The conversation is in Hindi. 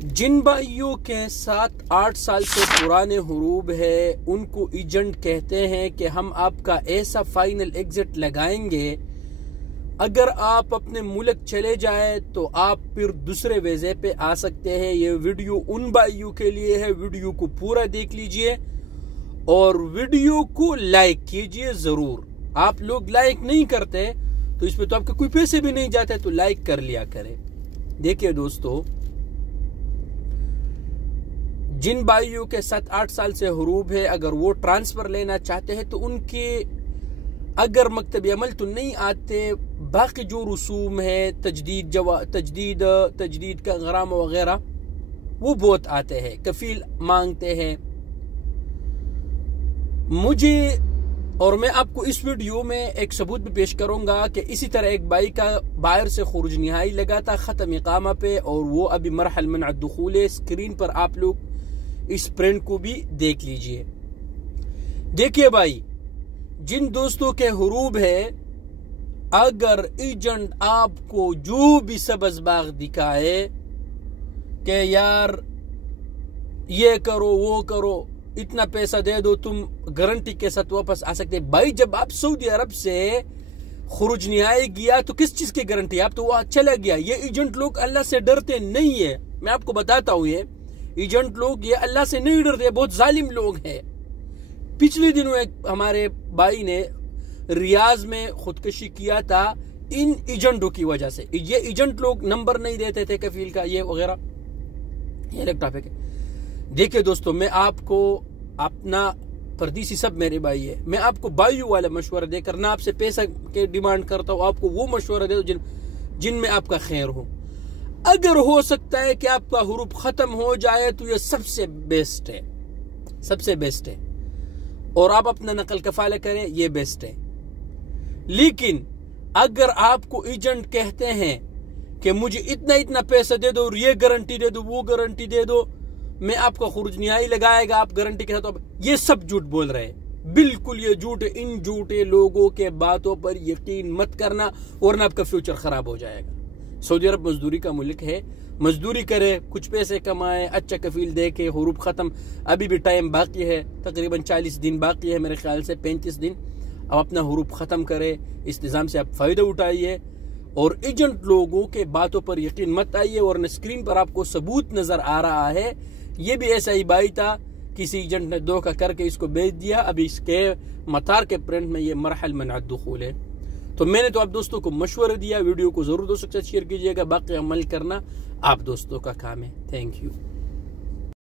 जिन भाइयों के 7-8 साल से पुराने हुरूब है, उनको एजेंट कहते हैं कि हम आपका ऐसा फाइनल एग्जिट लगाएंगे, अगर आप अपने मुल्क चले जाए तो आप फिर दूसरे वीज़े पे आ सकते हैं। ये वीडियो उन भाइयों के लिए है। वीडियो को पूरा देख लीजिए और वीडियो को लाइक कीजिए जरूर। आप लोग लाइक नहीं करते तो इस पे तो आपके कोई पैसे भी नहीं जाते, तो लाइक कर लिया करें। देखिए दोस्तों, जिन भाइयों के 7-8 साल से हुरूब है, अगर वो ट्रांसफर लेना चाहते हैं तो उनके अगर मकतबी अमल तो नहीं आते, बाकी जो रसूम है तजदीद का गराम वगैरह वो बहुत आते हैं, कफील मांगते हैं मुझे। और मैं आपको इस वीडियो में एक सबूत भी पेश करूंगा कि इसी तरह एक भाई का बाहर से खुरूज निहाई लगा था ख़त्म इकामा पे, और वो अभी मरहल मन्अ दुखूल है। स्क्रीन पर आप लोग इस प्रिंट को भी देख लीजिए। देखिए भाई, जिन दोस्तों के हुरूब है, अगर एजेंट आपको जो भी सबज बाग दिखाए कि यार ये करो वो करो, इतना पैसा दे दो, तुम गारंटी के साथ वापस आ सकते। भाई जब आप सऊदी अरब से खुरूज निहाई गया तो किस चीज की गारंटी? आप तो वहां चला गया। ये एजेंट लोग अल्लाह से डरते नहीं है, मैं आपको बताता हूं। ये एजेंट लोग ये अल्लाह से नहीं डरते, बहुत जालिम लोग हैं। पिछले दिनों एक हमारे भाई ने रियाज में खुदकशी किया था इन एजेंटों की वजह से। ये एजेंट लोग नंबर नहीं देते थे कफील का, ये वगैरह, ये एक टॉपिक है। देखिए दोस्तों, मैं आपको अपना परदेसी सब मेरे भाई है, मैं आपको भाइयों वाला मशवरा देकर ना आपसे पैसा के डिमांड करता हूँ, आपको वो मशवरा दे दो जिनमें आपका खैर हो। अगर हो सकता है कि आपका हुरूब खत्म हो जाए तो ये सबसे बेस्ट है, सबसे बेस्ट है, और आप अपना नकल कफाला करें, ये बेस्ट है। लेकिन अगर आपको एजेंट कहते हैं कि मुझे इतना इतना पैसा दे दो और ये गारंटी दे दो, वो गारंटी दे दो, मैं आपका खुरूज निहाई लगाएगा आप गारंटी के साथ, ये सब झूठ बोल रहे हैं। बिल्कुल ये झूठ है। इन झूठे लोगों के बातों पर यकीन मत करना, वरना आपका फ्यूचर खराब हो जाएगा। सऊदी अरब मजदूरी का मुल्क है, मजदूरी करे, कुछ पैसे कमाए, अच्छा कफील दे के हुरूब खत्म। अभी भी टाइम बाकी है, तकरीबन 40 दिन बाकी है, मेरे ख्याल से 35 दिन। अब अपना हुरूब खत्म करे, इस निज़ाम से आप फायदा उठाइए और एजेंट लोगों के बातों पर यकीन मत आइए। और स्क्रीन पर आपको सबूत नजर आ रहा है, ये भी ऐसा ही भाई था, किसी एजेंट ने धोखा करके इसको बेच दिया। अभी इसके मतार के प्रिंट में ये मरहल मन्अ दुखूल है। तो मैंने तो आप दोस्तों को मशवरा दिया, वीडियो को जरूर दोस्तों के साथ शेयर कीजिएगा। बाकी अमल करना आप दोस्तों का काम है। Thank you.